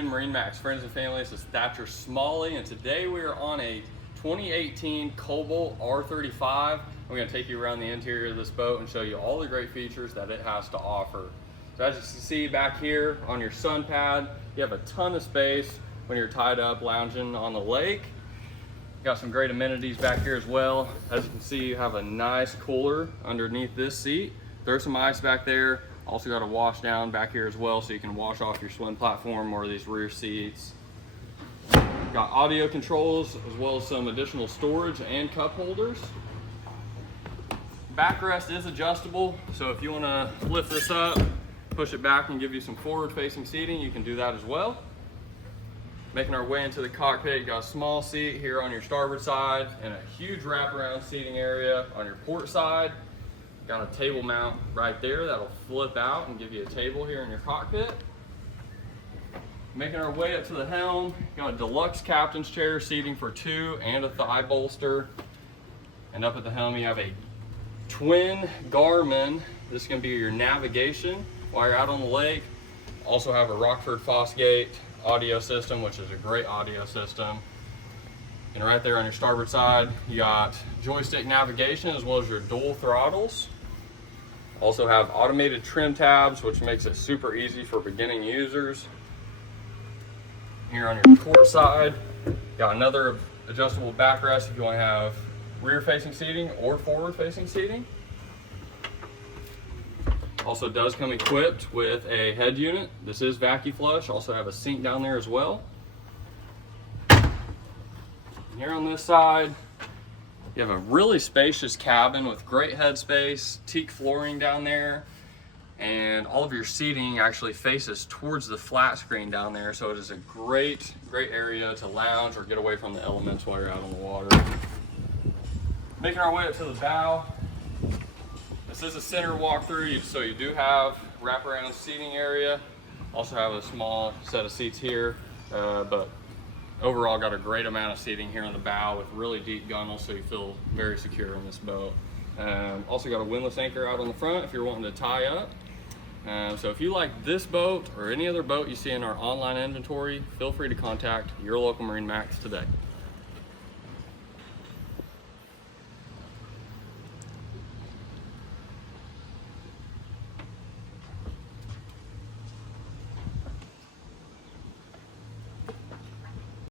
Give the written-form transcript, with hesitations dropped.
afternoon, MarineMax friends and family. This is Thatcher Smalley, and today we are on a 2018 Cobalt R35. We're going to take you around the interior of this boat and show you all the great features that it has to offer. So as you can see back here on your sun pad, you have a ton of space when you're tied up lounging on the lake. Got some great amenities back here as well. As you can see, you have a nice cooler underneath this seat. There's some ice back there. Also got a wash down back here as well, so you can wash off your swim platform or these rear seats. Got audio controls as well as some additional storage and cup holders. Backrest is adjustable, so if you want to lift this up, push it back and give you some forward facing seating, you can do that as well. Making our way into the cockpit, you got a small seat here on your starboard side and a huge wraparound seating area on your port side. Got a table mount right there that'll flip out and give you a table here in your cockpit. Making our way up to the helm, got a deluxe captain's chair, seating for two and a thigh bolster. And up at the helm you have a twin Garmin. This is going to be your navigation while you're out on the lake. Also have a Rockford Fosgate audio system, which is a great audio system. And right there on your starboard side, you got joystick navigation as well as your dual throttles. Also have automated trim tabs, which makes it super easy for beginning users. Here on your port side, got another adjustable backrest if you want to have rear facing seating or forward facing seating. Also does come equipped with a head unit. This is vacuum flush. Also have a sink down there as well. Here on this side, you have a really spacious cabin with great headspace, teak flooring down there, and all of your seating actually faces towards the flat screen down there, so it is a great area to lounge or get away from the elements while you're out on the water. Making our way up to the bow. This is a center walkthrough, so you do have wraparound seating area. Also have a small set of seats here, but overall got a great amount of seating here on the bow with really deep gunnels, so you feel very secure in this boat. Also got a windlass anchor out on the front if you're wanting to tie up. So if you like this boat or any other boat you see in our online inventory, feel free to contact your local MarineMax today.